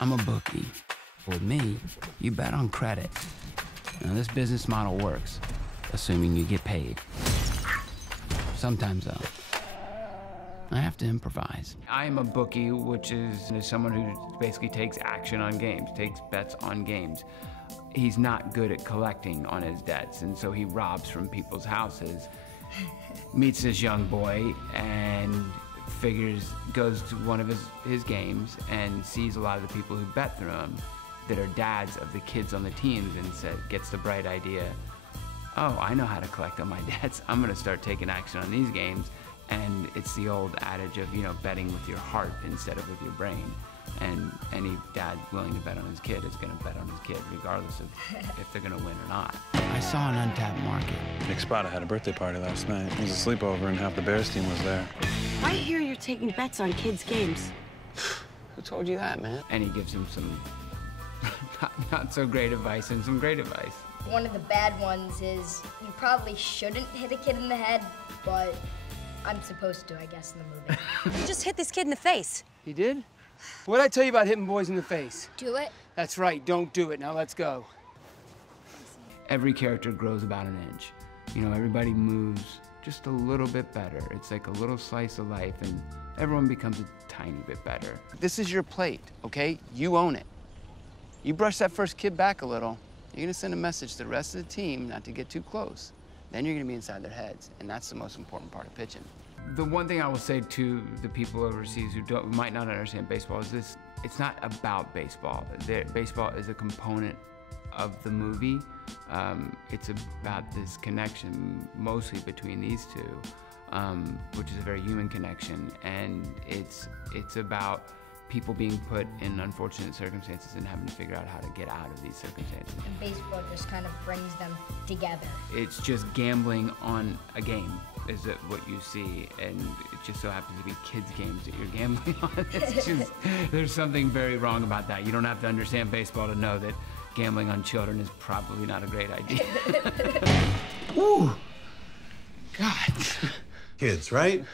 I'm a bookie. With me, you bet on credit. Now, this business model works, assuming you get paid. Sometimes, though, I have to improvise. I am a bookie, which is someone who basically takes action on games, takes bets on games. He's not good at collecting on his debts, and so he robs from people's houses. Meets this young boy and goes to one of his games and sees a lot of the people who bet through him that are dads of the kids on the teams, and gets the bright idea, oh, I know how to collect on my debts. I'm gonna start taking action on these games. And it's the old adage of, betting with your heart instead of with your brain. And any dad willing to bet on his kid is gonna bet on his kid, regardless of if they're gonna win or not. I saw an untapped market. Nick Spada had a birthday party last night. It was a sleepover and half the Bears team was there. I hear you're taking bets on kids' games. Who told you that, man? And he gives him some not so great advice and some great advice. One of the bad ones is you probably shouldn't hit a kid in the head, but I'm supposed to, I guess, in the movie. You just hit this kid in the face. He did? What'd I tell you about hitting boys in the face? Do it. That's right, don't do it. Now let's go. Every character grows about an inch. Everybody moves just a little bit better. It's like a little slice of life, and everyone becomes a tiny bit better. This is your plate, okay? You own it. You brush that first kid back a little, you're gonna send a message to the rest of the team not to get too close. Then you're gonna be inside their heads, and that's the most important part of pitching. The one thing I will say to the people overseas who might not understand baseball is this: it's not about baseball. Baseball is a component of the movie. It's about this connection, mostly between these two, which is a very human connection, and it's about people being put in unfortunate circumstances and having to figure out how to get out of these circumstances. And baseball just kind of brings them together. It's just gambling on a game is what you see, and it just so happens to be kids' games that you're gambling on. It's just, there's something very wrong about that. You don't have to understand baseball to know that gambling on children is probably not a great idea. Ooh, God. Kids, right?